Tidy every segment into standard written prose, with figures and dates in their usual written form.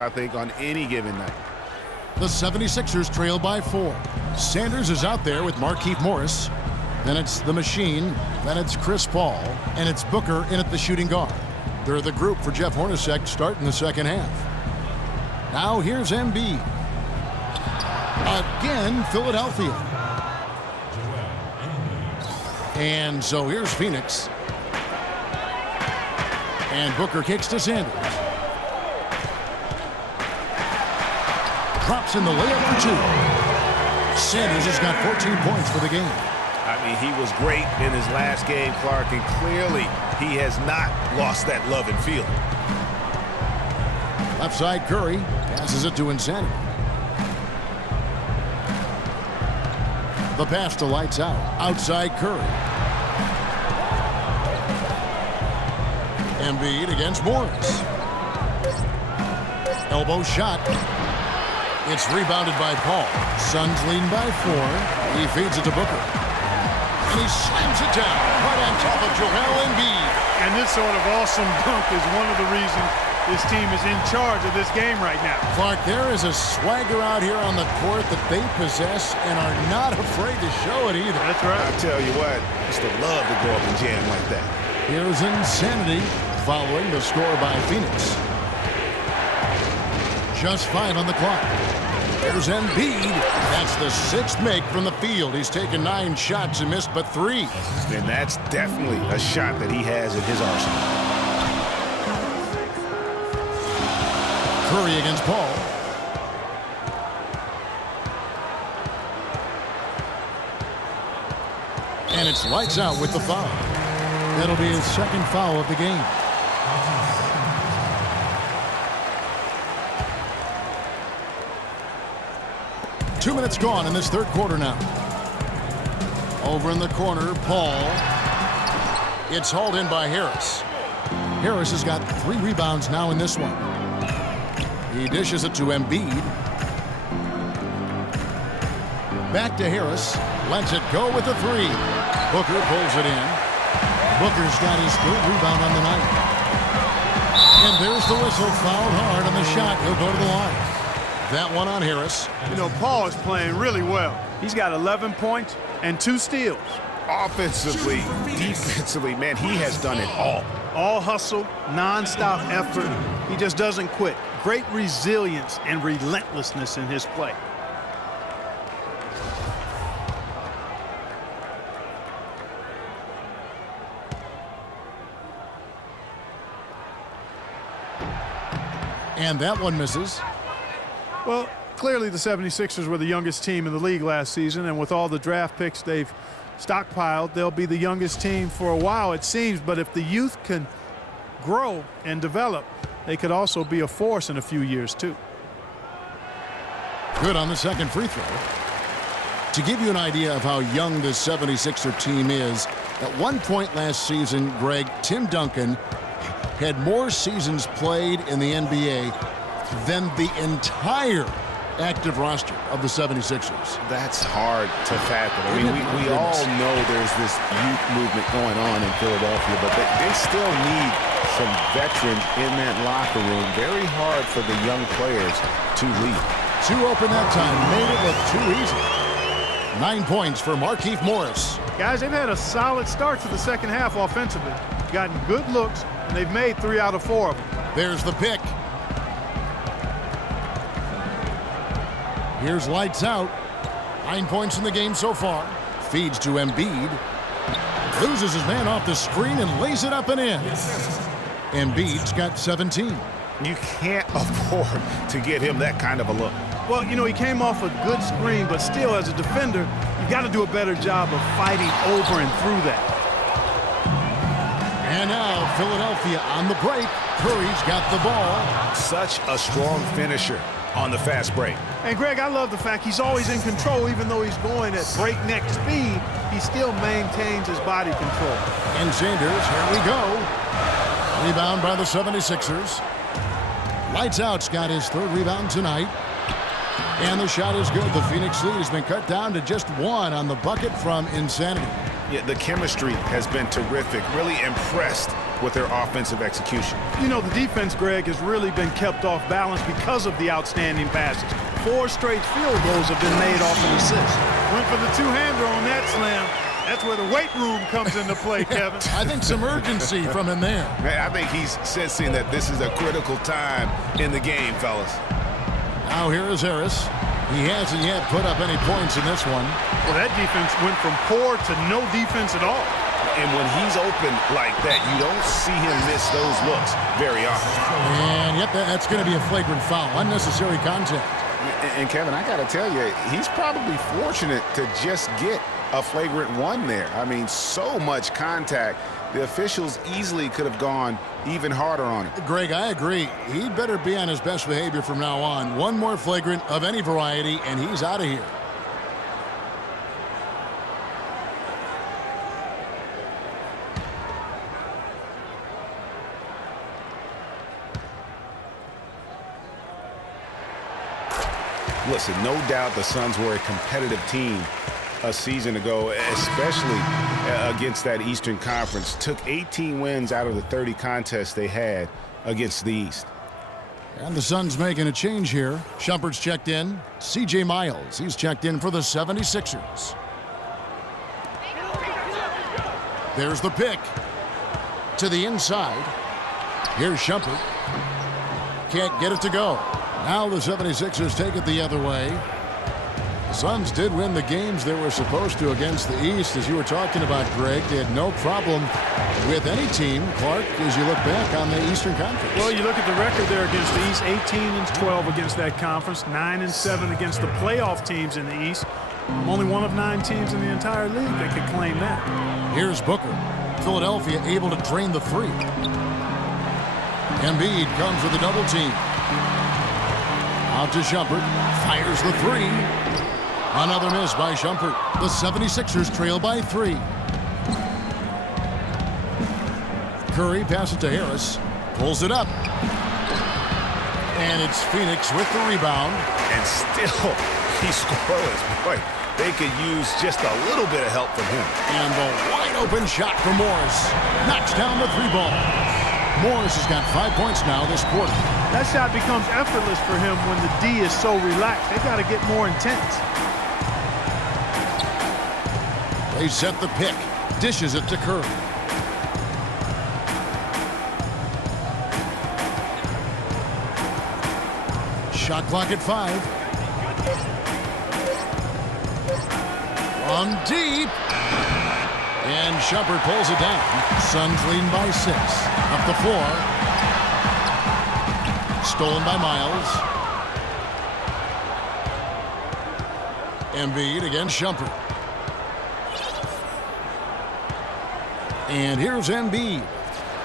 I think, on any given night. The 76ers trail by 4. Sanders is out there with Markieff Morris. Then it's the Machine. Then it's Chris Paul. And it's Booker in at the shooting guard. They're the group for Jeff Hornacek starting the second half. Now here's Embiid. Again, Philadelphia. And so here's Phoenix. And Booker kicks to Sanders. Drops in the layup for 2. Sanders has got 14 points for the game. I mean, he was great in his last game, Clark, and clearly he has not lost that love and feeling. Left side, Curry passes it to Insanity. The pass to Lights Out. Outside Curry. Embiid against Morris. Elbow shot. It's rebounded by Paul. Suns lead by 4. He feeds it to Booker. And he slams it down right on top of Joel Embiid. And this sort of awesome dunk is one of the reasons this team is in charge of this game right now. Clark, there is a swagger out here on the court that they possess and are not afraid to show it either. That's right. I tell you what, used to love to go up and jam like that. Here's Insanity following the score by Phoenix. Just 5 on the clock. There's Embiid. That's the 6th make from the field. He's taken 9 shots and missed but 3. And that's definitely a shot that he has in his arsenal. Curry against Paul. And it's Lights Out with the foul. That'll be his 2nd foul of the game. Two minutes gone in this 3rd quarter now. Over in the corner, Paul. It's hauled in by Harris. Harris has got 3 rebounds now in this one. He dishes it to Embiid. Back to Harris. Lets it go with the 3. Booker pulls it in. Booker's got his 3rd rebound on the night. And there's the whistle. Fouled hard on the shot. He'll go to the line. That one on Harris. You know, Paul is playing really well. He's got 11 points and 2 steals. Offensively, defensively, man, he has done it all. All hustle, non-stop effort. He just doesn't quit. Great resilience and relentlessness in his play. And that one misses. Well, clearly the 76ers were the youngest team in the league last season, and with all the draft picks they've stockpiled, they'll be the youngest team for a while, it seems. But if the youth can grow and develop, they could also be a force in a few years, too. Good on the 2nd free throw. To give you an idea of how young this 76er team is, at one point last season, Greg, Tim Duncan had more seasons played in the NBA than the entire active roster of the 76ers. That's hard to fathom. I mean, we all know there's this youth movement going on in Philadelphia, but they still need some veterans in that locker room. Very hard for the young players to lead. 2 open that time. Made it look too easy. 9 points for Markieff Morris. Guys, they've had a solid start to the second half offensively. Gotten good looks, and they've made 3 out of 4 of them. There's the pick. Here's Lights Out. 9 points in the game so far. Feeds to Embiid. Loses his man off the screen and lays it up and in. Embiid's got 17. You can't afford to get him that kind of a look. Well, you know, he came off a good screen, but still, as a defender, you got to do a better job of fighting over and through that. And now Philadelphia on the break. Curry's got the ball. Such a strong finisher on the fast break. And Greg, I love the fact he's always in control. Even though he's going at breakneck speed, he still maintains his body control. And Sanders, here we go. Rebound by the 76ers. Lights Out's got his 3rd rebound tonight. And the shot is good. The Phoenix lead has been cut down to just 1 on the bucket from Insanity. Yeah, the chemistry has been terrific. Really impressed with their offensive execution. You know, the defense, Greg, has really been kept off balance because of the outstanding passes. 4 straight field goals have been made off an assist. Went for the two-hander on that slam. That's where the weight room comes into play, Kevin. I think some urgency from him there. I think he's sensing that this is a critical time in the game, fellas. Now here is Harris. He hasn't yet put up any points in this one. Well, that defense went from poor to no defense at all. And when he's open like that, you don't see him miss those looks very often. And yep, that's going to be a flagrant foul. Unnecessary contact. And Kevin, I got to tell you, he's probably fortunate to just get a flagrant one there. I mean, so much contact. The officials easily could have gone even harder on him. Greg, I agree. He'd better be on his best behavior from now on. One more flagrant of any variety, and he's out of here. Listen, no doubt the Suns were a competitive team a season ago, especially against that Eastern Conference. Took 18 wins out of the 30 contests they had against the East. And the Suns making a change here. Shumpert's checked in. C.J. Miles, he's checked in for the 76ers. There's the pick. To the inside. Here's Shumpert. Can't get it to go. Now the 76ers take it the other way. The Suns did win the games they were supposed to against the East. As you were talking about, Greg, they had no problem with any team, Clark, as you look back on the Eastern Conference. Well, you look at the record there against the East, 18-12 against that conference, 9-7 against the playoff teams in the East. Only one of 9 teams in the entire league that could claim that. Here's Booker. Philadelphia able to drain the 3. Embiid comes with a double team. Out to Shumpert. Fires the 3. Another miss by Shumpert. The 76ers trail by 3. Curry passes it to Harris. Pulls it up. And it's Phoenix with the rebound. And still, he's scoreless. Boy, they could use just a little bit of help from him. And the wide open shot for Morris. Knocks down the 3 ball. Morris has got 5 points now this quarter. That shot becomes effortless for him when the D is so relaxed. They got to get more intense. They set the pick. Dishes it to Curry. Shot clock at 5. From deep. And Shumpert pulls it down. Suns leading by 6. Up the floor. Stolen by Miles. Embiid against Shumpert. And here's Embiid.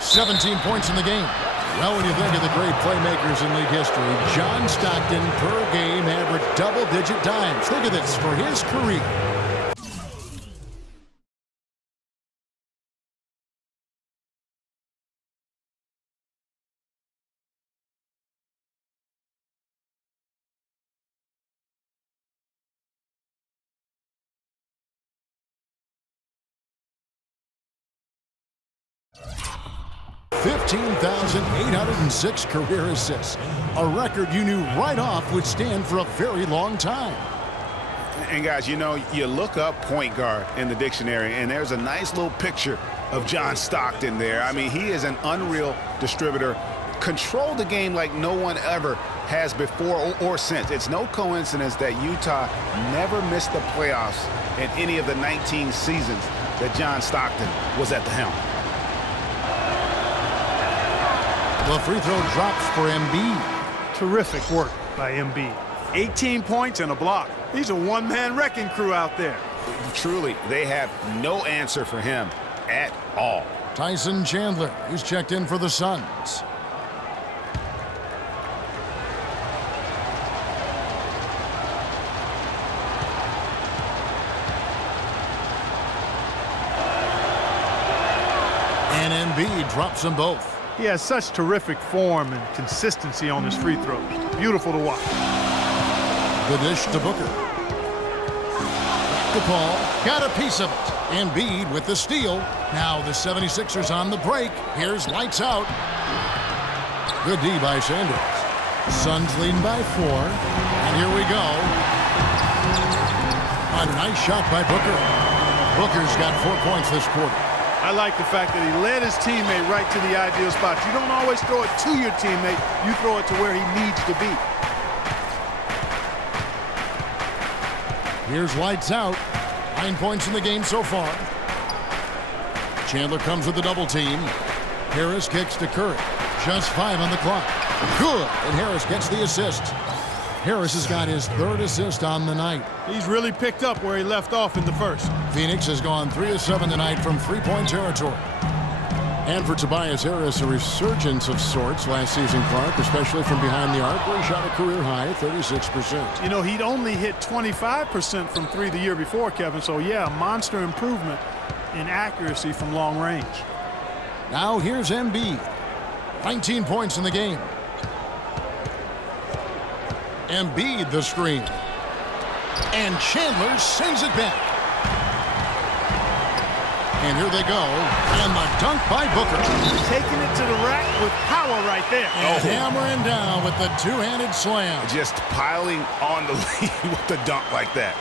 17 points in the game. Well, when you think of the great playmakers in league history, John Stockton per game averaged double-digit dimes. Think of this for his career. $15,806 career assists, a record you knew right off would stand for a very long time. And guys, you know, you look up point guard in the dictionary, and there's a nice little picture of John Stockton there. I mean, he is an unreal distributor, controlled the game like no one ever has before or since. It's no coincidence that Utah never missed the playoffs in any of the 19 seasons that John Stockton was at the helm. The free throw drops for Embiid. Terrific work by Embiid. 18 points and a block. He's a one-man wrecking crew out there. Truly, they have no answer for him at all. Tyson Chandler, he's checked in for the Suns. And Embiid drops them both. He has such terrific form and consistency on his free throws. Beautiful to watch. The dish to Booker. basketball. Got a piece of it. Embiid with the steal. Now the 76ers on the break. Here's lights out. Good D by Sanders. Suns leading by 4. And here we go. A nice shot by Booker. Booker's got 4 points this quarter. I like the fact that he led his teammate right to the ideal spot. You don't always throw it to your teammate. You throw it to where he needs to be. Here's lights out. 9 points in the game so far. Chandler comes with a double team. Harris kicks to Curry. Just 5 on the clock. Good. And Harris gets the assist. Harris has got his 3rd assist on the night. He's really picked up where he left off in the first. Phoenix has gone 3 of 7 tonight from 3-point territory. And for Tobias Harris, a resurgence of sorts last season, Clark, especially from behind the arc, where he shot a career high 36%. You know, he'd only hit 25% from 3 the year before, Kevin. So, yeah, monster improvement in accuracy from long range. Now here's Embiid. 19 points in the game. Embiid the screen. And Chandler sends it back. And here they go. And the dunk by Booker. Taking it to the rack with power right there. And hammering down with the two-handed slam. Just piling on the lead with the dunk like that.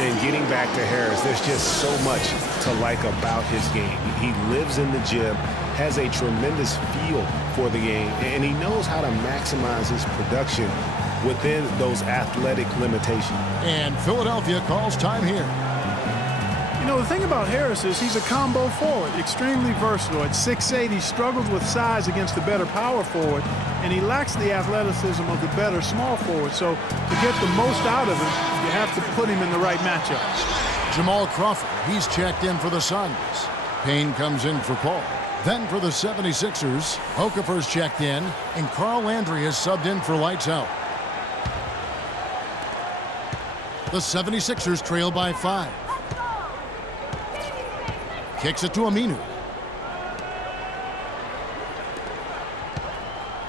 And getting back to Harris, there's just so much to like about his game. He lives in the gym, has a tremendous feel for the game, and he knows how to maximize his production within those athletic limitations. And Philadelphia calls time here. You know, the thing about Harris is he's a combo forward, extremely versatile. At 6'8", he struggles with size against the better power forward, and he lacks the athleticism of the better small forward. So to get the most out of him, you have to put him in the right matchups. Jamal Crawford, he's checked in for the Suns. Payne comes in for Paul. Then for the 76ers, Okafor's checked in, and Carl Landry is subbed in for lights out. The 76ers trail by 5. Kicks it to Aminu.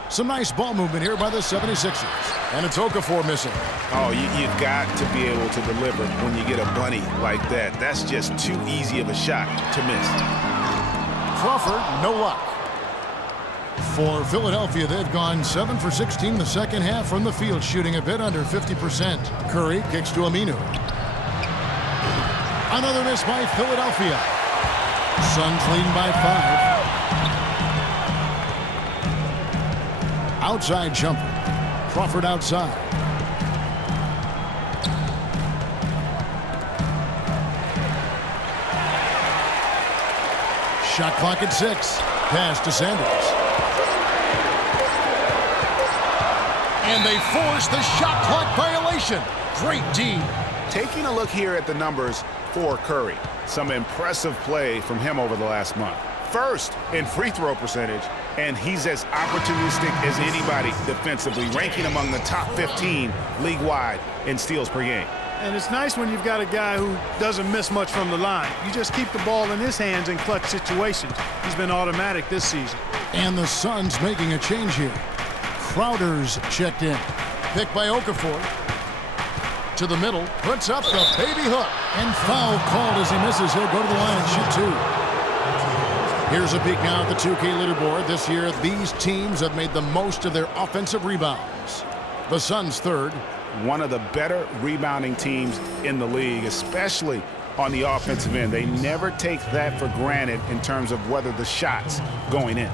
Some nice ball movement here by the 76ers. And it's Okafor missing. Oh, you've got to be able to deliver when you get a bunny like that. That's just too easy of a shot to miss. Crawford, no luck. For Philadelphia, they've gone 7 for 16 the second half from the field, shooting a bit under 50%. Curry kicks to Aminu. Another miss by Philadelphia. Suns leading by 5. Outside jumper. Crawford outside. Shot clock at 6. Pass to Sanders. And they force the shot clock violation. Great D. Taking a look here at the numbers for Curry. Some impressive play from him over the last month. First in free throw percentage, and he's as opportunistic as anybody defensively, ranking among the top 15 league-wide in steals per game. And it's nice when you've got a guy who doesn't miss much from the line. You just keep the ball in his hands in clutch situations. He's been automatic this season. And the Suns making a change here. Crowder's checked in. Picked by Okafor. To the middle, puts up the baby hook, and foul called as he misses. He'll go to the line and shoot 2. Here's a peek now at the 2K leaderboard. This year, these teams have made the most of their offensive rebounds. The Suns 3rd. One of the better rebounding teams in the league, especially on the offensive end. They never take that for granted in terms of whether the shot's going in.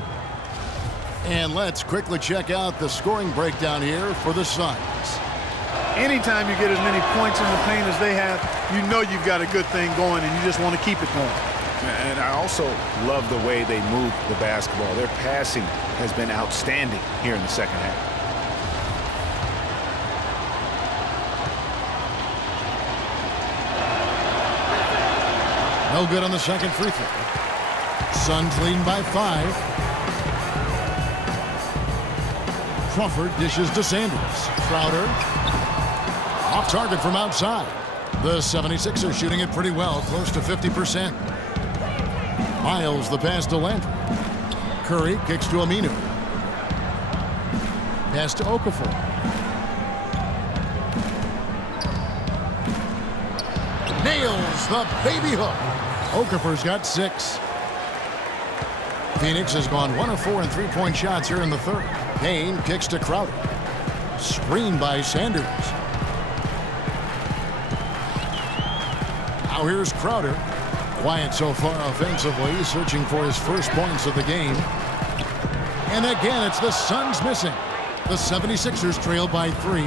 And let's quickly check out the scoring breakdown here for the Suns. Anytime you get as many points in the paint as they have, you know you've got a good thing going, and you just want to keep it going. And I also love the way they move the basketball. Their passing has been outstanding here in the second half. No good on the second free throw. Suns leading by 5. Crawford dishes to Sanders. Crowder off target from outside. The 76ers shooting it pretty well, close to 50%. Miles the pass to Landry. Curry kicks to Aminu. Pass to Okafor. nails the baby hook. Okafor's got 6. Phoenix has gone 1 of 4 in three-point shots here in the third. Payne kicks to Crowder. Screen by Sanders. Now here's Crowder. Quiet so far offensively, searching for his first points of the game. And again, it's the Suns missing. The 76ers trail by 3.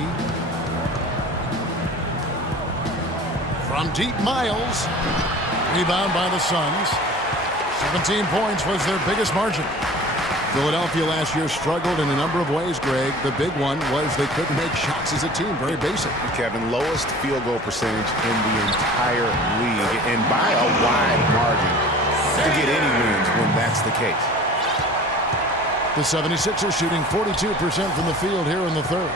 From deep, Miles. Rebound by the Suns. 17 points was their biggest margin. Philadelphia last year struggled in a number of ways, Greg. The big one was they couldn't make shots as a team. Very basic. Kevin, lowest field goal percentage in the entire league, and by a wide margin to get any wins when that's the case. The 76ers shooting 42% from the field here in the third.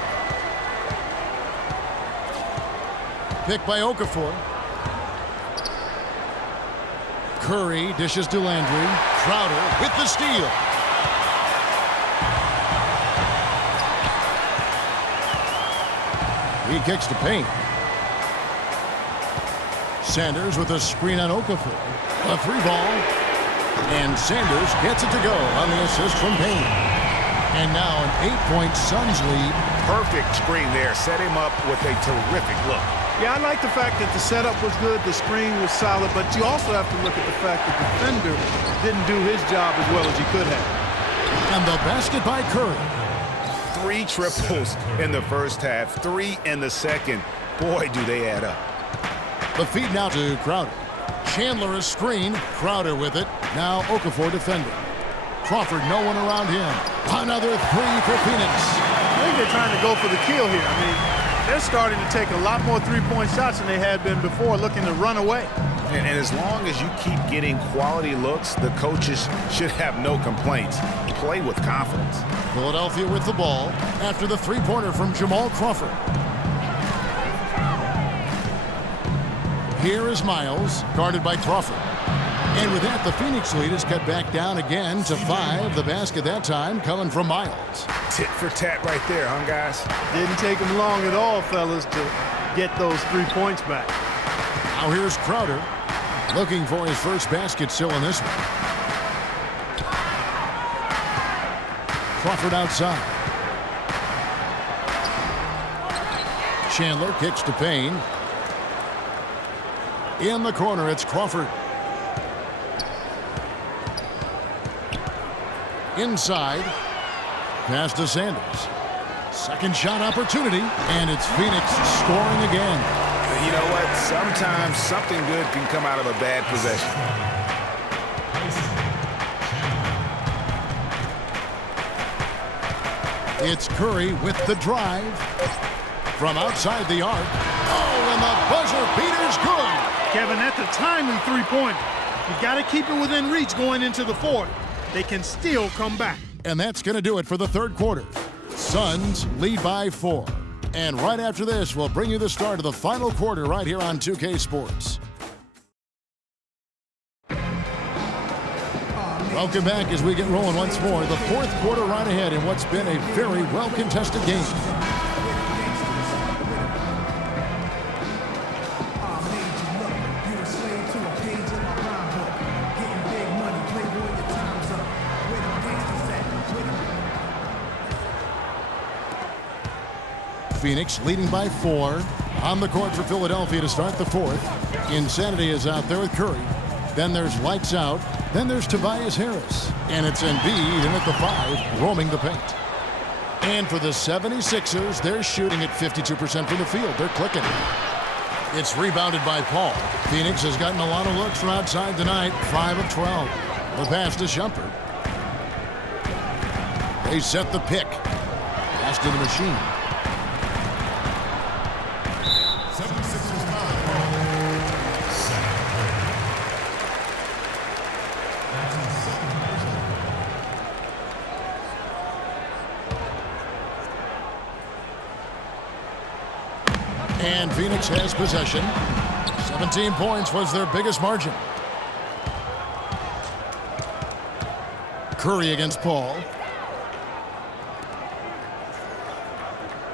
Pick by Okafor. Curry dishes to Landry. Crowder with the steal. He kicks to Payne. Sanders with a screen on Okafor. A 3-ball. And Sanders gets it to go on the assist from Payne. And now an 8-point Suns lead. Perfect screen there. Set him up with a terrific look. Yeah, I like the fact that the setup was good, the screen was solid, but you also have to look at the fact that the defender didn't do his job as well as he could have. And the basket by Curry. 3 triples in the first half, 3 in the second. Boy, do they add up. The feed now to Crowder. Chandler is screened. Crowder with it. Now Okafor defending. Crawford, no one around him. Another 3 for Phoenix. I think they're trying to go for the kill here. I mean, they're starting to take a lot more three-point shots than they had been before, looking to run away. And as long as you keep getting quality looks, the coaches should have no complaints. Play with confidence. Philadelphia with the ball after the three-pointer from Jamal Crawford. Here is Miles, guarded by Crawford. And with that, the Phoenix lead is cut back down again to 5. The basket that time coming from Miles. Tit for tat right there, huh, guys? Didn't take them long at all, fellas, to get those 3 points back. Now here's Crowder, looking for his first basket still in this one. Crawford outside. Chandler kicks to Payne. In the corner, it's Crawford. Inside. Pass to Sanders. Second shot opportunity, and it's Phoenix scoring again. You know what? Sometimes something good can come out of a bad possession. It's Curry with the drive. From outside the arc. Oh, and the buzzer beater's good. Kevin, that's a timely three-pointer. You got to keep it within reach going into the fourth. They can still come back. And that's going to do it for the third quarter. Suns lead by 4. And right after this, we'll bring you the start of the final quarter right here on 2K Sports. Welcome back as we get rolling once more. The fourth quarter right ahead in what's been a very well-contested game. Phoenix leading by 4. On the court for Philadelphia to start the fourth. Insanity is out there with Curry. Then there's Lights Out. Then there's Tobias Harris. And it's Embiid in at the 5, roaming the paint. And for the 76ers, they're shooting at 52% from the field. They're clicking. It's rebounded by Paul. Phoenix has gotten a lot of looks from outside tonight. 5 of 12. The pass to Shumpert. They set the pick. Pass to the machine. And Phoenix has possession. 17 points was their biggest margin. Curry against Paul.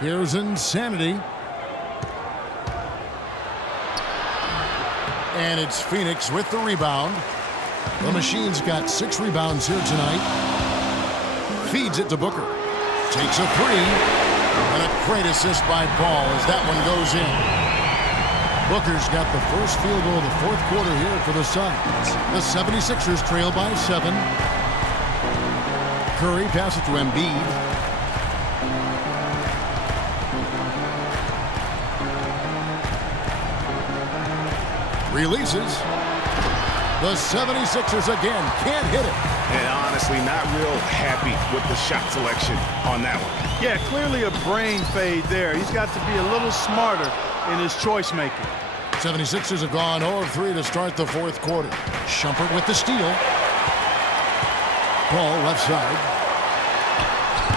Here's Insanity. And it's Phoenix with the rebound. The Machine's got 6 rebounds here tonight. Feeds it to Booker. Takes a 3. And a great assist by Paul as that one goes in. Booker's got the first field goal of the fourth quarter here for the Suns. The 76ers trail by 7. Curry passes to Embiid. Releases. The 76ers again can't hit it. And honestly, not real happy with the shot selection on that one. Yeah, clearly a brain fade there. He's got to be a little smarter in his choice making. 76ers have gone 0 of 3 to start the fourth quarter. Shumpert with the steal. Ball left side.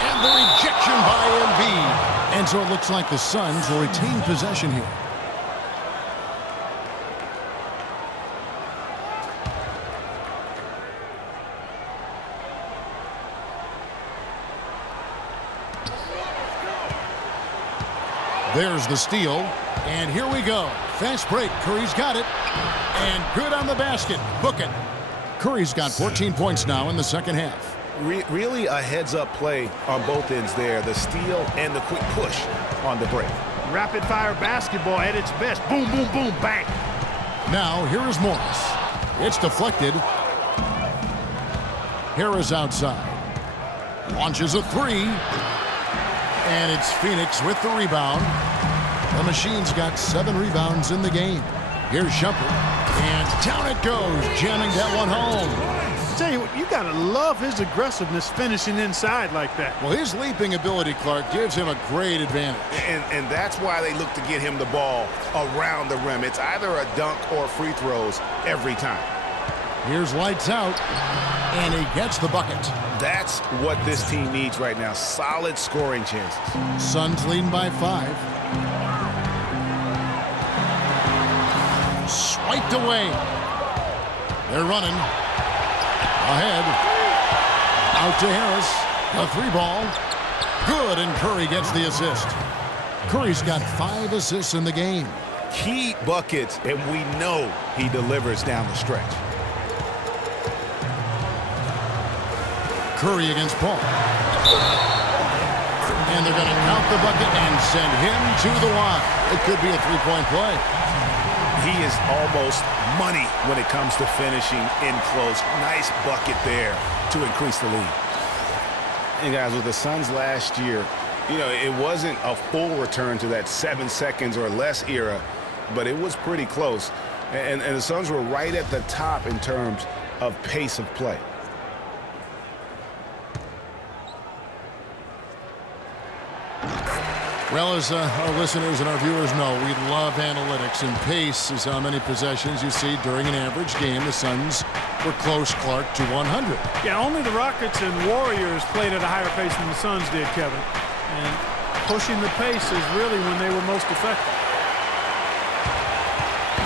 And the rejection by Embiid. And so it looks like the Suns will retain possession here. There's the steal, and here we go. Fast break, Curry's got it, and good on the basket. Book it. Curry's got 14 points now in the second half. Really a heads-up play on both ends there. The steal and the quick push on the break. Rapid-fire basketball at its best. Boom, boom, boom, bang. Now, here is Morris. It's deflected. Harris outside. Launches a 3. And it's Phoenix with the rebound. The Machine's got 7 rebounds in the game. Here's Shumpert. And down it goes, jamming that one home. I tell you what, you got to love his aggressiveness finishing inside like that. Well, his leaping ability, Clark, gives him a great advantage. And that's why they look to get him the ball around the rim. It's either a dunk or free throws every time. Here's lights out, and he gets the bucket. That's what this team needs right now. Solid scoring chances. Suns leading by 5. Swiped away. They're running. Ahead. Out to Harris. A 3-ball. Good, and Curry gets the assist. Curry's got 5 assists in the game. Key buckets, and we know he delivers down the stretch. Curry against Paul. And they're going to count the bucket and send him to the line. It could be a 3-point play. He is almost money when it comes to finishing in close. Nice bucket there to increase the lead. And guys, with the Suns last year, you know, it wasn't a full return to that 7 seconds or less era, but it was pretty close. And the Suns were right at the top in terms of pace of play. Well, as our listeners and our viewers know, we love analytics, and pace is how many possessions you see during an average game. The Suns were close, Clark, to 100. Yeah, only the Rockets and Warriors played at a higher pace than the Suns did, Kevin. And pushing the pace is really when they were most effective.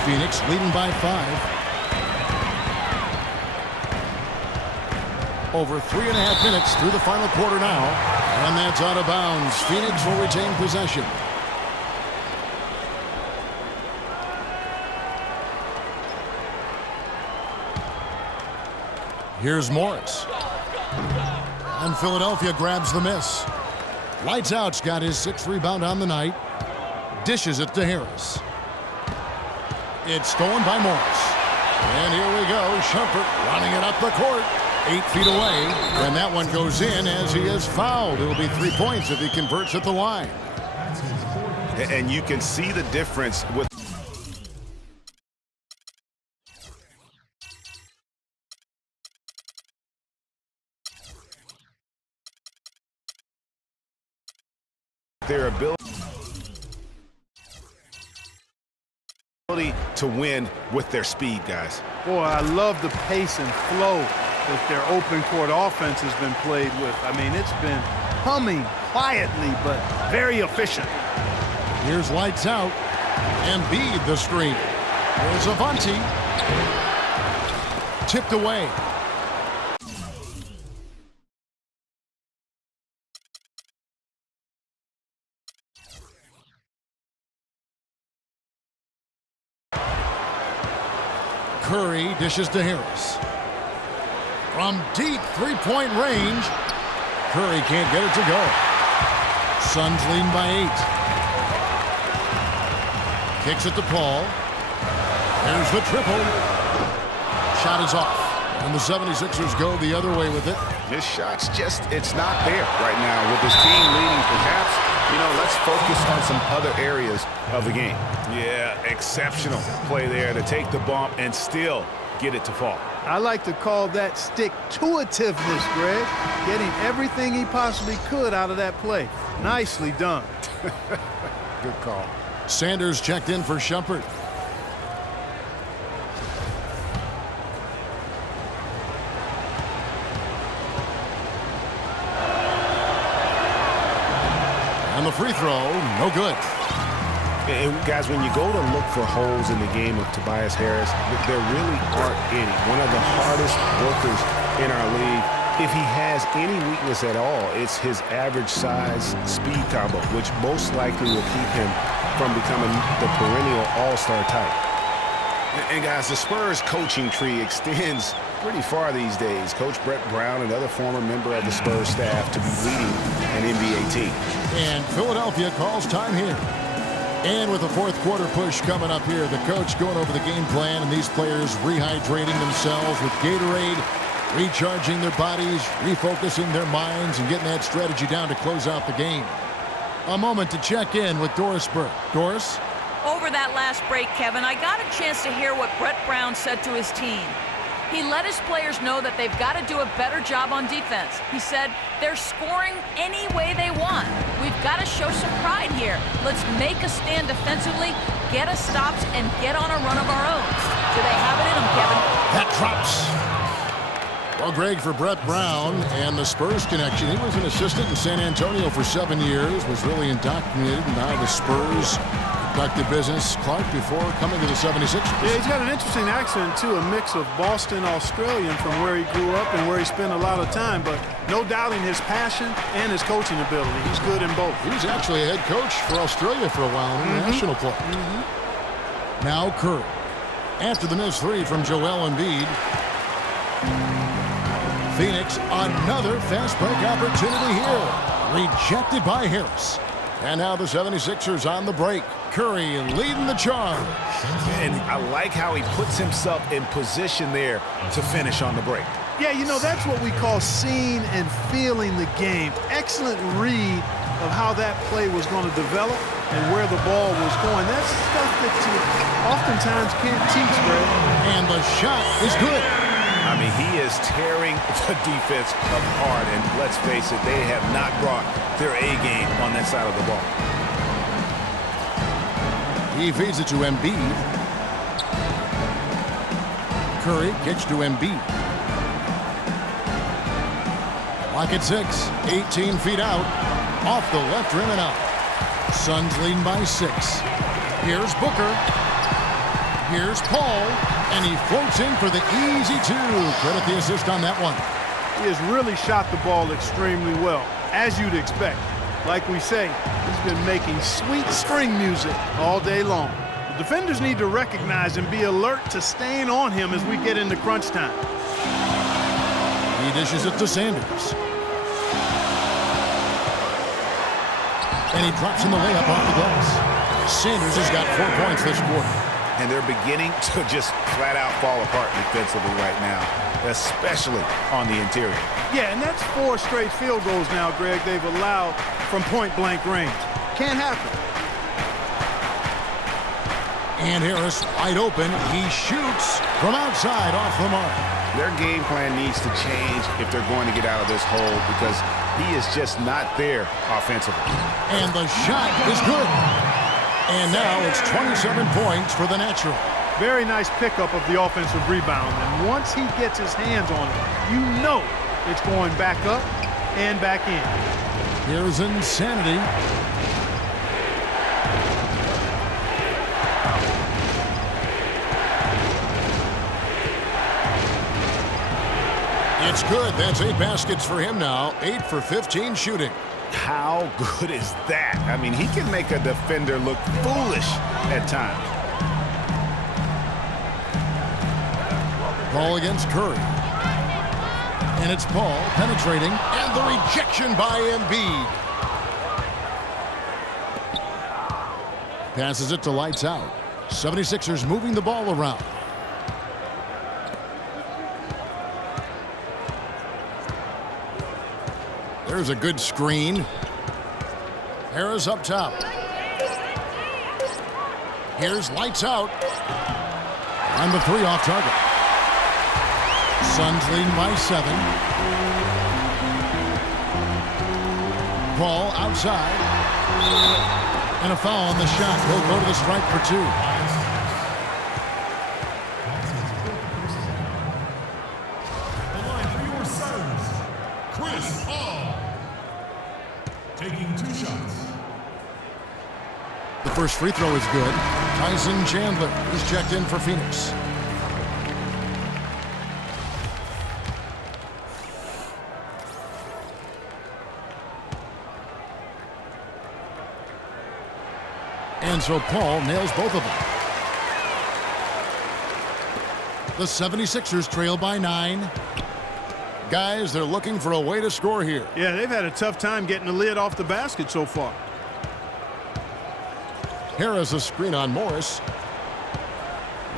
Phoenix leading by 5. Over 3.5 minutes through the final quarter now. And that's out of bounds. Phoenix will retain possession. Here's Morris. And Philadelphia grabs the miss. Lights out's got his 6th rebound on the night. Dishes it to Harris. It's stolen by Morris. And here we go. Shumpert running it up the court. 8 feet away, and that one goes in as he is fouled. It'll be 3 points if he converts at the line. And you can see the difference with their ability to win with their speed, guys. Boy, I love the pace and flow that their open court offense has been played with. I mean, it's been humming quietly, but very efficient. Here's lights out. Embiid the screen. There's Avanti. Tipped away. Curry dishes to Harris. From deep three-point range, Curry can't get it to go. Suns leading by 8. Kicks it to Paul. Here's the triple. Shot is off. And the 76ers go the other way with it. This shot's just, it's not there right now. With this team leading, perhaps, let's focus on some other areas of the game. Yeah, exceptional play there to take the bump and still get it to fall. I like to call that stick-to-itiveness, Greg. Getting everything he possibly could out of that play. Nicely done. Good call. Sanders checked in for Shumpert. And the free throw, no good. And guys, when you go to look for holes in the game of Tobias Harris, there really aren't any. One of the hardest workers in our league. If he has any weakness at all, it's his average size speed combo, which most likely will keep him from becoming the perennial all-star type. And guys, the Spurs coaching tree extends pretty far these days. Coach Brett Brown, another former member of the Spurs staff, to be leading an NBA team. And Philadelphia calls time here. And with the fourth quarter push coming up here, the coach going over the game plan and these players rehydrating themselves with Gatorade, recharging their bodies, refocusing their minds, and getting that strategy down to close out the game. A moment to check in with Doris Burke. Doris? Over that last break, Kevin, I got a chance to hear what Brett Brown said to his team. He let his players know that they've got to do a better job on defense. He said they're scoring any way they want. We've got to show some pride here. Let's make a stand defensively, get us stops, and get on a run of our own. Do they have it in them, Kevin? That drops. Well, Greg, for Brett Brown and the Spurs connection, he was an assistant in San Antonio for 7 years, was really indoctrinated in how the Spurs conducted business, Clark, before coming to the 76ers. Yeah, he's got an interesting accent, too, a mix of Boston Australian from where he grew up and where he spent a lot of time, but no doubting his passion and his coaching ability. He's good in both. He was actually a head coach for Australia for a while in the national play. Now Curry. After the missed three from Joel Embiid, Phoenix, another fast break opportunity here. Rejected by Harris. And now the 76ers on the break. Curry leading the charge. And I like how he puts himself in position there to finish on the break. Yeah, that's what we call seeing and feeling the game. Excellent read of how that play was going to develop and where the ball was going. That's stuff that you oftentimes can't teach, Greg. And the shot is good. I mean, he is tearing the defense apart, and let's face it, they have not brought their A game on that side of the ball. He feeds it to Embiid. Curry kicks to Embiid. Clock at 6, 18 feet out, off the left rim and out. Suns leading by 6. Here's Booker. Here's Paul. And he floats in for the easy two. Credit the assist on that one. He has really shot the ball extremely well, as you'd expect. Like we say, he's been making sweet string music all day long. The defenders need to recognize and be alert to staying on him as we get into crunch time. He dishes it to Sanders. And he drops in the layup off the glass. Sanders has got 4 points this quarter. And they're beginning to just flat out fall apart defensively right now, especially on the interior. Yeah, and that's 4 straight field goals now, Greg, they've allowed from point-blank range. Can't happen. And Harris wide open. He shoots from outside off the mark. Their game plan needs to change if they're going to get out of this hole because he is just not there offensively. And the shot is good. And now it's 27 points for the natural. Very nice pickup of the offensive rebound. And once he gets his hands on it, it's going back up and back in. Here's Insanity. It's good. That's 8 baskets for him now. 8 for 15 shooting. How good is that? I mean, he can make a defender look foolish at times. Paul against Curry. And it's Paul penetrating, and the rejection by Embiid. Passes it to Lights Out. 76ers moving the ball around. There's a good screen. Harris up top. Here's Lights Out. And the three off target. Suns leading by 7. Paul outside. And a foul on the shot. He'll go to the strike for 2. The line for your Suns, Chris Paul, taking 2 shots. The first free throw is good. Tyson Chandler is checked in for Phoenix. And so Paul nails both of them. The 76ers trail by 9. Guys, they're looking for a way to score here. Yeah, they've had a tough time getting the lid off the basket so far. Harris a screen on Morris.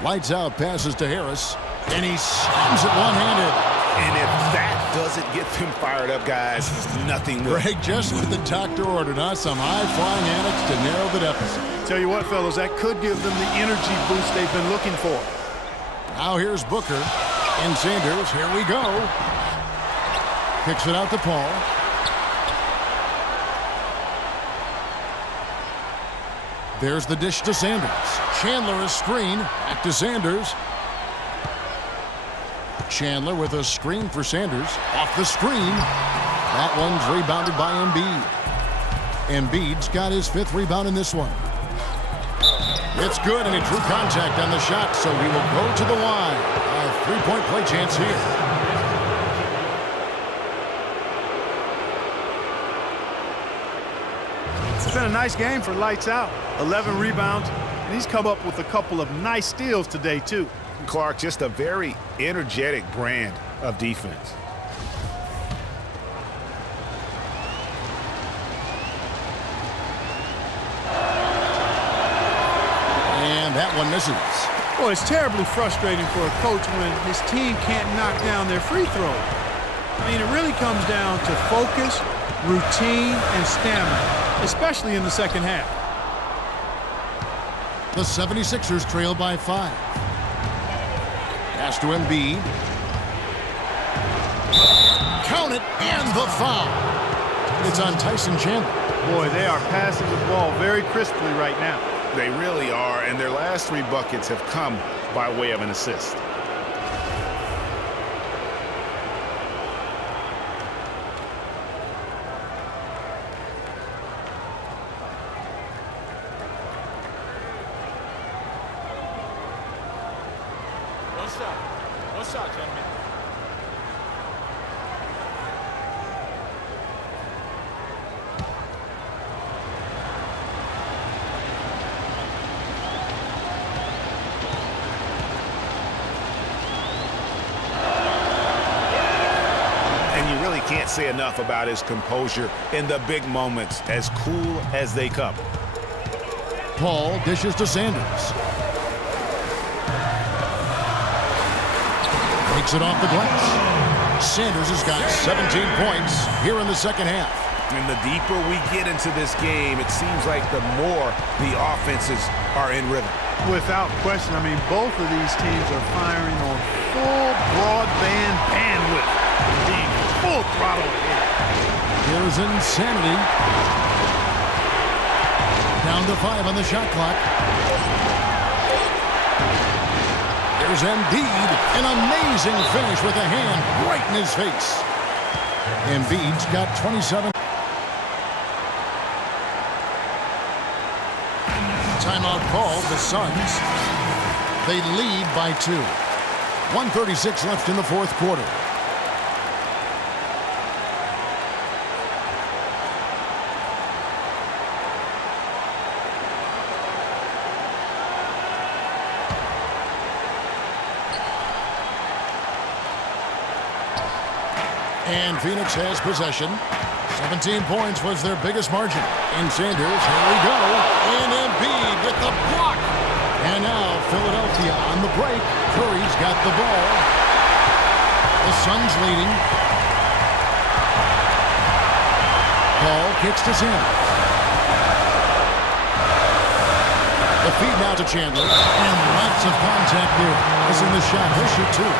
Lights Out passes to Harris. And he slams it one-handed. And if that doesn't get them fired up, guys, nothing will. Greg, just what the doctor ordered, huh? Some high-flying antics to narrow the deficit. Tell you what, fellas, that could give them the energy boost they've been looking for. Now here's Booker. And Sanders, here we go. Kicks it out to Paul. There's the dish to Sanders. Chandler a screen. Back to Sanders. Chandler with a screen for Sanders. Off the screen. That one's rebounded by Embiid. Embiid's got his 5th rebound in this one. It's good, and he drew contact on the shot, so he will go to the line. A 3-point play chance here. It's been a nice game for Lights Out. 11 rebounds, and he's come up with a couple of nice steals today, too. Clark, just a very energetic brand of defense. And that one misses. Boy, it's terribly frustrating for a coach when his team can't knock down their free throws. I mean, it really comes down to focus, routine, and stamina, especially in the second half. The 76ers trail by 5. Pass to Embiid. Count it, and the foul. It's on Tyson Chandler. Boy, they are passing the ball very crisply right now. They really are, and their last 3 buckets have come by way of an assist. One shot, gentlemen. And you really can't say enough about his composure in the big moments, as cool as they come. Paul dishes to Sanders. Takes it off the glass. Sanders has got 17 points here in the second half. And the deeper we get into this game, it seems like the more the offenses are in rhythm. Without question, I mean, both of these teams are firing on full broadband bandwidth. Being full throttle ahead. Here's insanity. Down to 5 on the shot clock. There's Embiid, an amazing finish with a hand right in his face. Embiid's got 27. Timeout called, the Suns. They lead by 2. 1:36 left in the 4th quarter. And Phoenix has possession. 17 points was their biggest margin. And Sanders, here we go. And Embiid with the block. And now Philadelphia on the break. Curry's got the ball. The Suns leading. Ball kicks to Sanders. The feed now to Chandler. And lots of contact there. Missing the shot. He'll shoot two.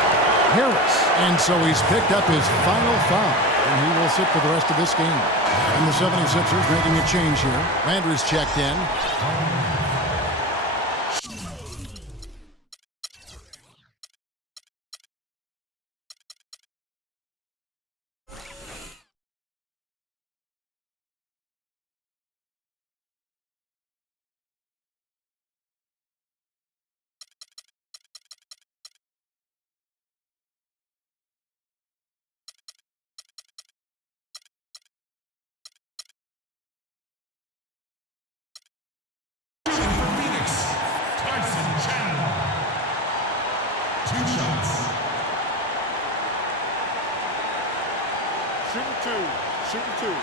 Harris. And so he's picked up his final foul. And he will sit for the rest of this game. And the 76ers making a change here. Landry's checked in. Shooting two.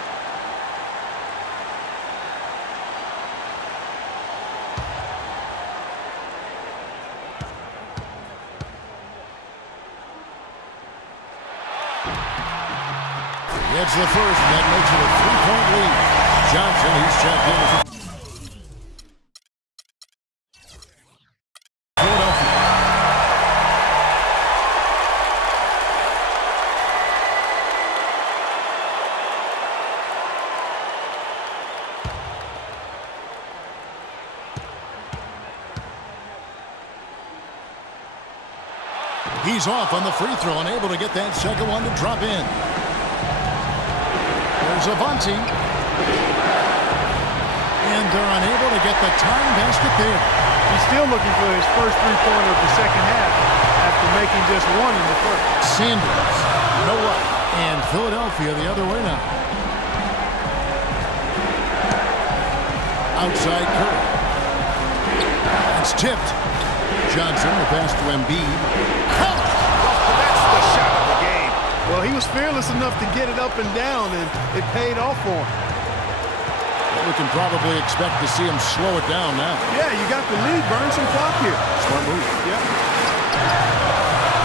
Gets the first, and that makes it a 3-point lead. Johnson, he's checked in. Philadelphia. He's off on the free throw, unable to get that second one to drop in. There's Avanti. And they're unable to get the tying basket there. He's still looking for his first three-pointer of the second half after making just one in the first. Sanders, no up. And Philadelphia the other way now. Outside Curry. It's tipped. Johnson, the pass to Embiid. That's the shot of the game. Well, he was fearless enough to get it up and down, and it paid off for him. Well, we can probably expect to see him slow it down now. Yeah, you got the lead. Burn some clock here. Smart move. Yeah.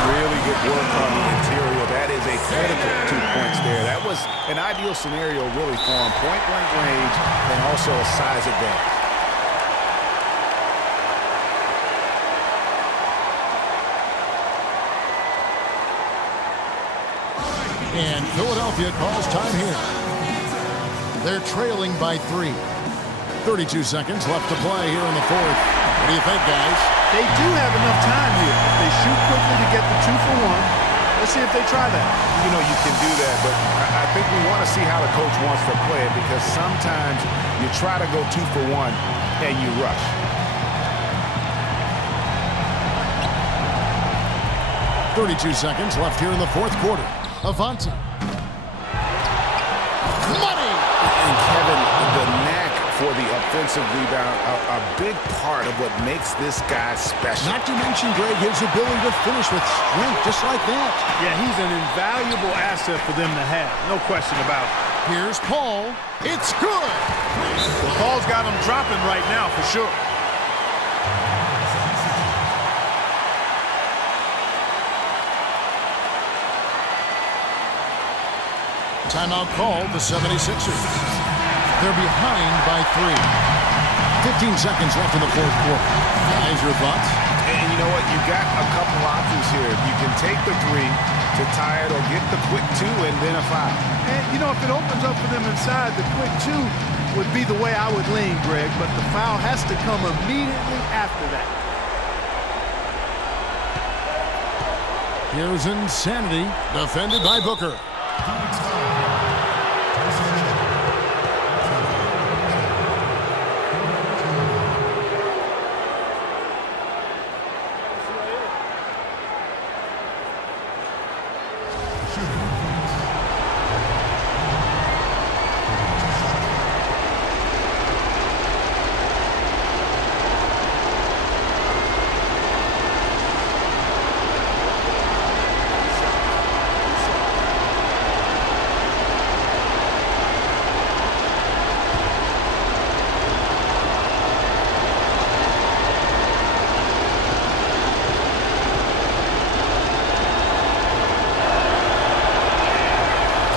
Really good work on the interior. That is a critical 2 points there. That was an ideal scenario really for him. Point-blank range and also a size advantage. And Philadelphia calls time here. They're trailing by 3. 32 seconds left to play here in the fourth. What do you think, guys? They do have enough time here. If they shoot quickly to get the 2 for 1, let's see if they try that. You know, you can do that, but I think we want to see how the coach wants to play it, because sometimes you try to go 2 for 1 and you rush. .32 seconds left here in the fourth quarter. Avanti. Money! And Kevin, the knack for the offensive rebound, a big part of what makes this guy special. Not to mention, Greg, his ability to finish with strength just like that. Yeah, he's an invaluable asset for them to have. No question about it. Here's Paul. It's good! Well, Paul's got him dropping right now for sure. Timeout called the 76ers. They're behind by 3. 15 seconds left in the fourth quarter. Guys, your thoughts? And you know what? You got a couple options here. You can take the 3 to tie it, or get the quick 2 and then a foul. And, you know, if it opens up for them inside, the quick 2 would be the way I would lean, Greg. But the foul has to come immediately after that. Here's Insanity, defended by Booker.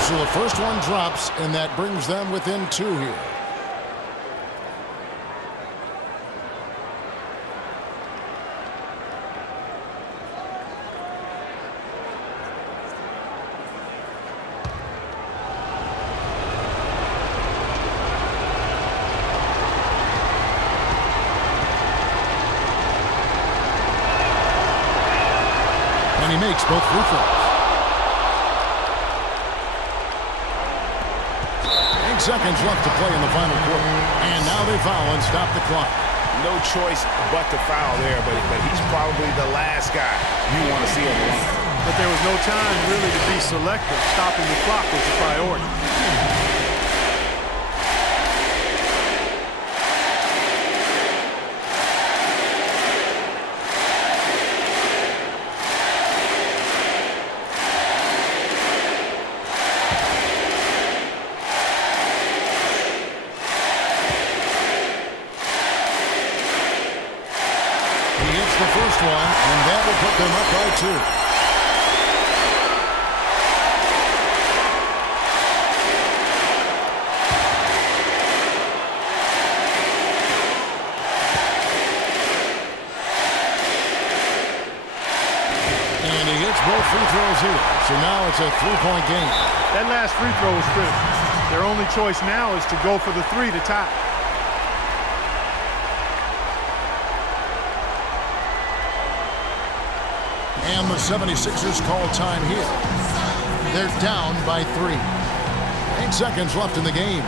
So the first one drops, and that brings them within 2 here. And he makes both free throws. 8 seconds left to play in the final quarter. And now they foul and stop the clock. No choice but to foul there, but he's probably the last guy you want to see on the line. But there was no time really to be selective. Stopping the clock was a priority. The first one, and that will put them up by 2. And he hits both free throws here. So now it's a 3-point game. That last free throw was critical. Their only choice now is to go for the 3 to tie. And the 76ers call time here. They're down by 3. 8 seconds left in the game.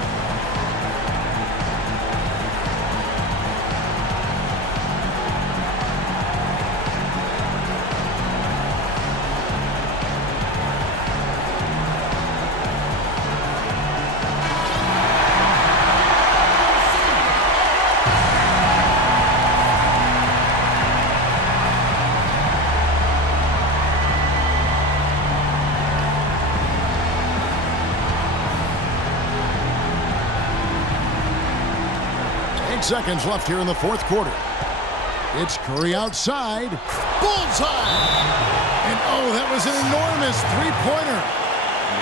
Seconds left here in the fourth quarter. It's Curry outside. Bullseye! And oh, that was an enormous three-pointer.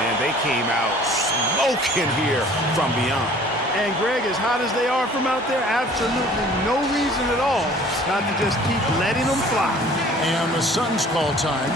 Man, they came out smoking here from beyond. And Greg, as hot as they are from out there, absolutely no reason at all not to just keep letting them fly. And the Suns call time.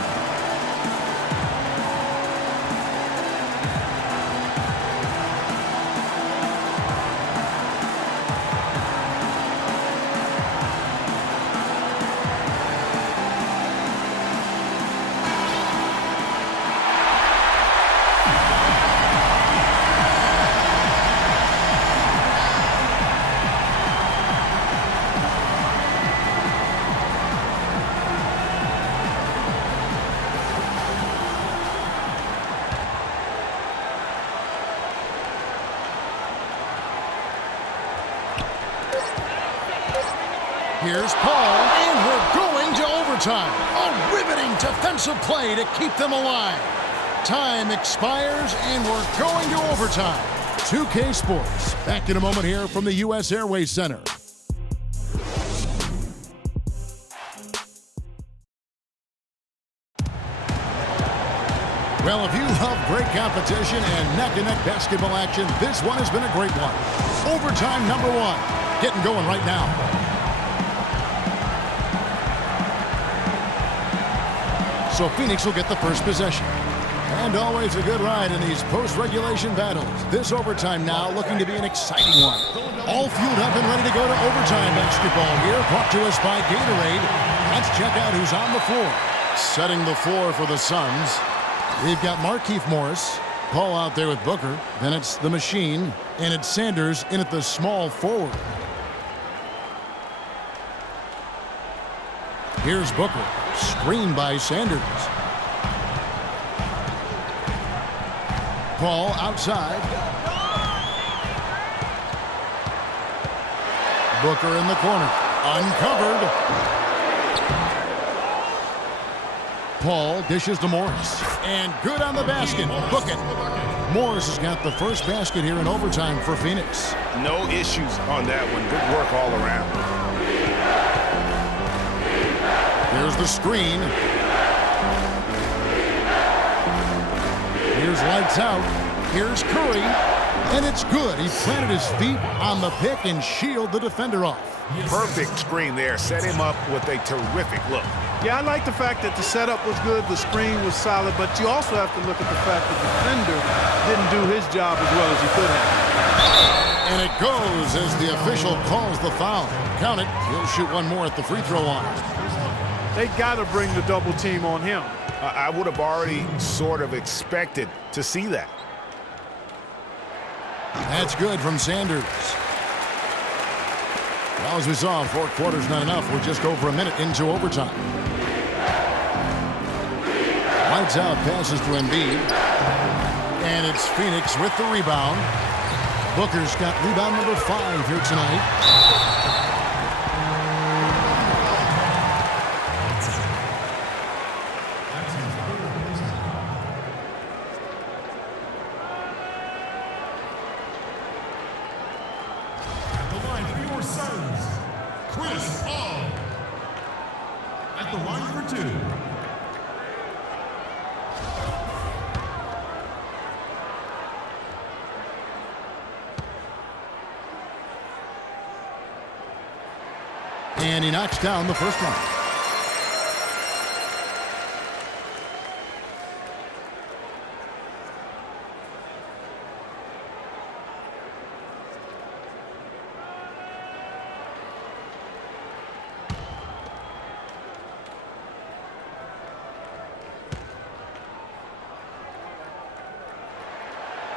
Here's Paul, and we're going to overtime. A riveting defensive play to keep them alive. Time expires, and we're going to overtime. 2K Sports, back in a moment here from the U.S. Airways Center. Well, if you love great competition and neck-to-neck basketball action, this one has been a great one. Overtime number 1, getting going right now. So Phoenix will get the first possession. And always a good ride in these post-regulation battles. This overtime now looking to be an exciting one. All fueled up and ready to go to overtime basketball here. Brought to us by Gatorade. Let's check out who's on the floor. Setting the floor for the Suns. We've got Markieff Morris. Paul out there with Booker. Then it's the Machine. And it's Sanders in at the small forward. Here's Booker. Screened by Sanders. Paul outside. Booker in the corner. Uncovered. Paul dishes to Morris. And good on the basket. Book it. Morris has got the first basket here in overtime for Phoenix. No issues on that one. Good work all around. There's the screen. Here's lights out. Here's Curry, and it's good. He planted his feet on the pick and shielded the defender off. Perfect screen there. Set him up with a terrific look. Yeah, I like the fact that the setup was good, the screen was solid, but you also have to look at the fact that the defender didn't do his job as well as he could have. And it goes as the official calls the foul. Count it. He'll shoot one more at the free throw line. They got to bring the double team on him. I would have already sort of expected to see that. That's good from Sanders. Well, as we saw, 4 quarters not enough. We're just over a minute into overtime. Lights out, passes to Embiid. And it's Phoenix with the rebound. Booker's got rebound number 5 here tonight. And he knocks down the first one.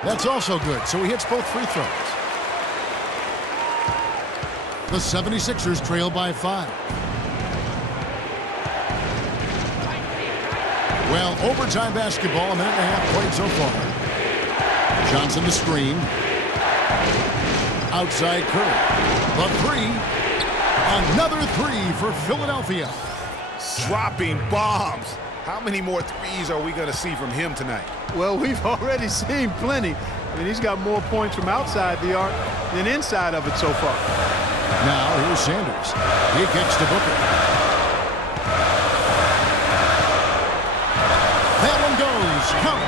That's also good, so he hits both free throws. The 76ers trail by 5. Well, overtime basketball, a minute and a half played so far. Johnson the screen. Outside Curry. The 3. Another 3 for Philadelphia. Dropping bombs. How many more threes are we going to see from him tonight? Well, we've already seen plenty. I mean, he's got more points from outside the arc than inside of it so far. Now, here's Sanders. He kicks to Booker. That one goes. Count.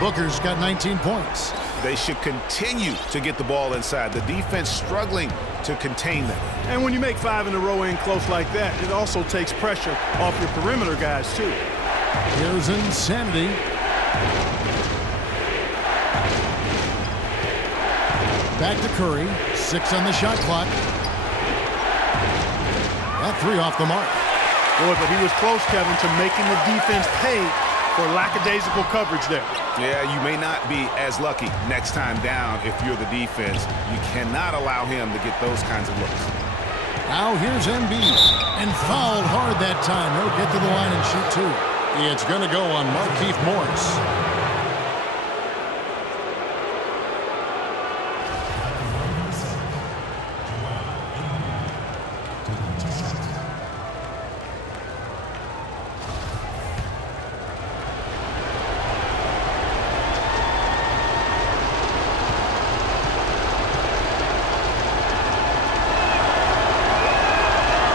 Booker's got 19 points. They should continue to get the ball inside. The defense struggling to contain them. And when you make 5 in a row in close like that, it also takes pressure off your perimeter guys, too. Here's Insanity. Back to Curry. 6 on the shot clock. That 3 off the mark. Boy, but he was close, Kevin, to making the defense pay for lackadaisical coverage there. Yeah, you may not be as lucky next time down if you're the defense. You cannot allow him to get those kinds of looks. Now here's Embiid. And fouled hard that time. He'll get to the line and shoot 2. It's going to go on Markieff Morris.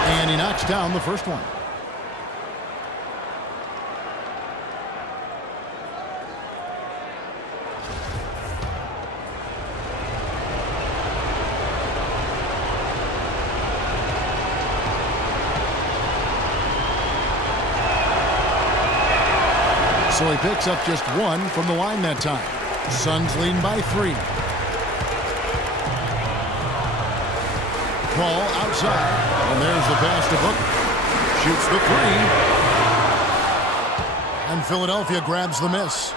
And he knocks down the first one. So he picks up just 1 from the line that time. Suns leading by 3. Ball outside. And there's the pass to Booker. Shoots the 3. And Philadelphia grabs the miss.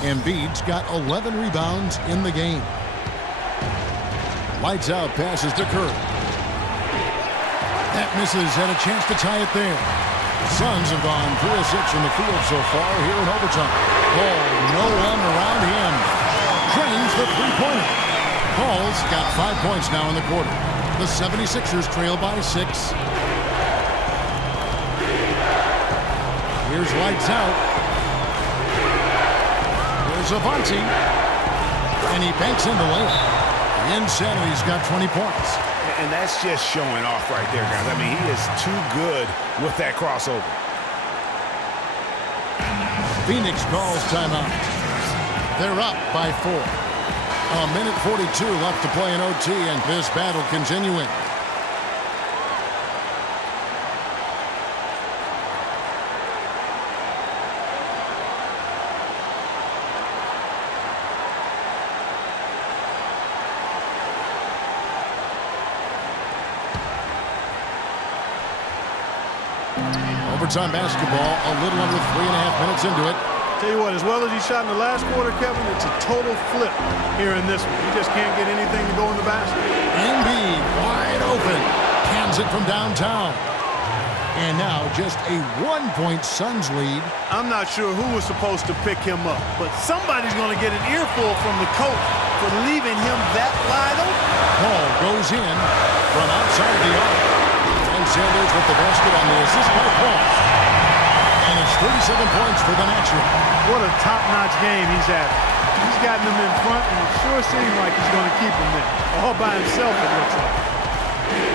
Embiid's got 11 rebounds in the game. Lights out, passes to Curry. That misses, had a chance to tie it there. The Suns have gone 3 of 6 from the field so far here in overtime. Oh, no one around him. Drains the three-pointer. Paul's got 5 points now in the quarter. The 76ers trail by 6. Here's lights out. Here's Avanti. And he banks in the layup. Insanity's got 20 points. And that's just showing off right there, guys. I mean, he is too good with that crossover. Phoenix calls timeout. They're up by 4. A minute 42 left to play in OT, and this battle continuing. Overtime basketball, a little under 3.5 minutes into it. Tell you what, as well as he shot in the last quarter, Kevin, it's a total flip here in this one. He just can't get anything to go in the basket. Embiid wide open. Cans it from downtown. And now just a 1-point Suns lead. I'm not sure who was supposed to pick him up, but somebody's going to get an earful from the coach for leaving him that wide open. Ball goes in from outside the arc. And Sanders with the basket on the assist by Paul. And it's 37 points for the natural. What a top-notch game he's having. He's gotten them in front, and it sure seems like he's going to keep them there. All by himself, it looks like.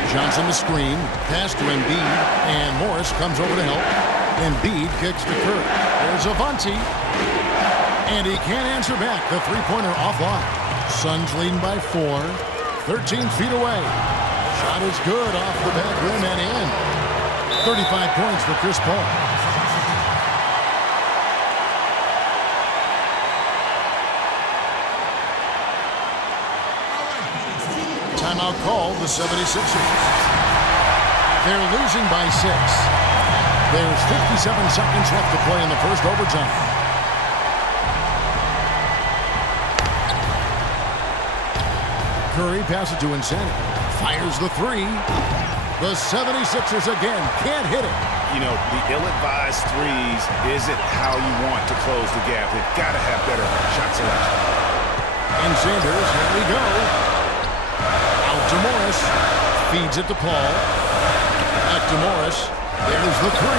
Johnson the screen, pass to Embiid, and Morris comes over to help. Embiid kicks to Curry. There's Avanti, and he can't answer back. The three-pointer offline. Suns leading by 4, 13 feet away. Shot is good off the back rim and in. 35 points for Chris Paul. Timeout called the 76ers. They're losing by 6. There's 57 seconds left to play in the first overtime. Curry passes to Insanity. Fires the 3. The 76ers again can't hit it. You know, the ill-advised threes isn't how you want to close the gap. They've got to have better shot selection. And Sanders, here we go. Out to Morris. Feeds it to Paul. Back to Morris. There's the 3.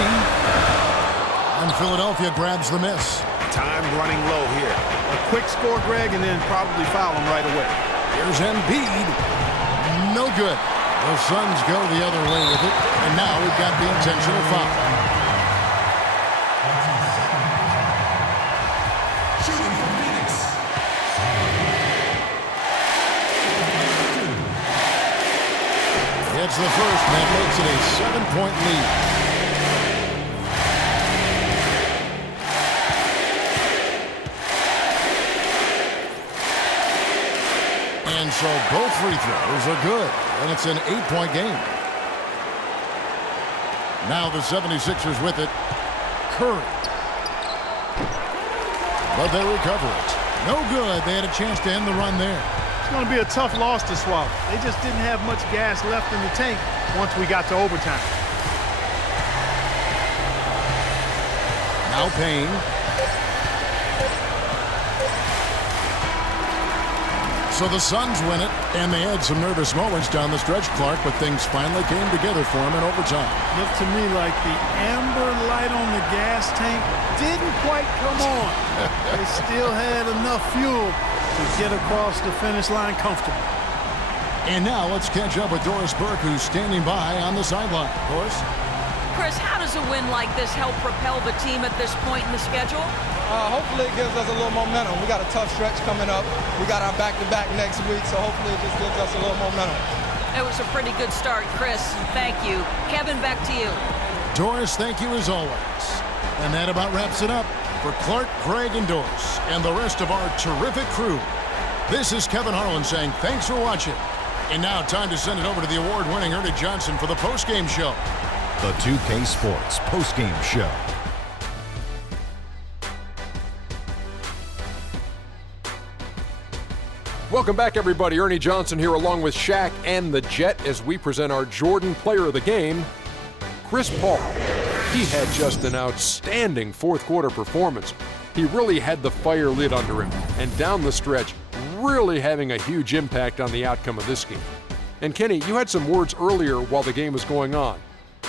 And Philadelphia grabs the miss. Time running low here. A quick score, Greg, and then probably foul him right away. Here's Embiid. No good. The Suns go the other way with it. And now we've got the intentional foul. Shooting for Phoenix. It's the first, and that makes it a 7-point lead. And so both free throws are good, and it's an 8-point game. Now the 76ers with it. Curry. But they recover it. No good. They had a chance to end the run there. It's going to be a tough loss to swallow. They just didn't have much gas left in the tank once we got to overtime. Now Payne. So the Suns win it, and they had some nervous moments down the stretch, Clark, but things finally came together for them in overtime. Looked to me like the amber light on the gas tank didn't quite come on. They still had enough fuel to get across the finish line comfortably. And now let's catch up with Doris Burke, who's standing by on the sideline. Doris? Chris, how does a win like this help propel the team at this point in the schedule? Hopefully it gives us a little momentum. We got a tough stretch coming up. We got our back-to-back next week, so hopefully it just gives us a little momentum. It was a pretty good start, Chris. Thank you. Kevin, back to you. Doris, thank you as always. And that about wraps it up for Clark, Greg, and Doris, and the rest of our terrific crew. This is Kevin Harlan saying thanks for watching. And now time to send it over to the award-winning Ernie Johnson for the postgame show. The 2K Sports postgame show. Welcome back, everybody. Ernie Johnson here along with Shaq and the Jet as we present our Jordan Player of the Game, Chris Paul. He had just an outstanding fourth quarter performance. He really had the fire lit under him, and down the stretch, really having a huge impact on the outcome of this game. And Kenny, you had some words earlier while the game was going on.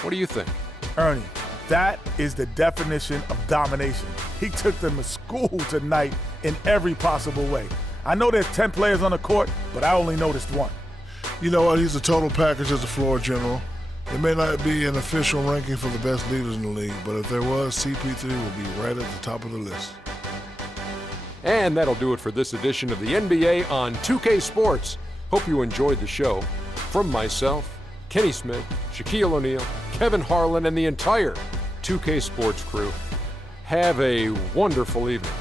What do you think? Ernie, that is the definition of domination. He took them to school tonight in every possible way. I know there's 10 players on the court, but I only noticed one. You know what? He's a total package as a floor general. It may not be an official ranking for the best leaders in the league, but if there was, CP3 would be right at the top of the list. And that'll do it for this edition of the NBA on 2K Sports. Hope you enjoyed the show. From myself, Kenny Smith, Shaquille O'Neal, Kevin Harlan, and the entire 2K Sports crew, have a wonderful evening.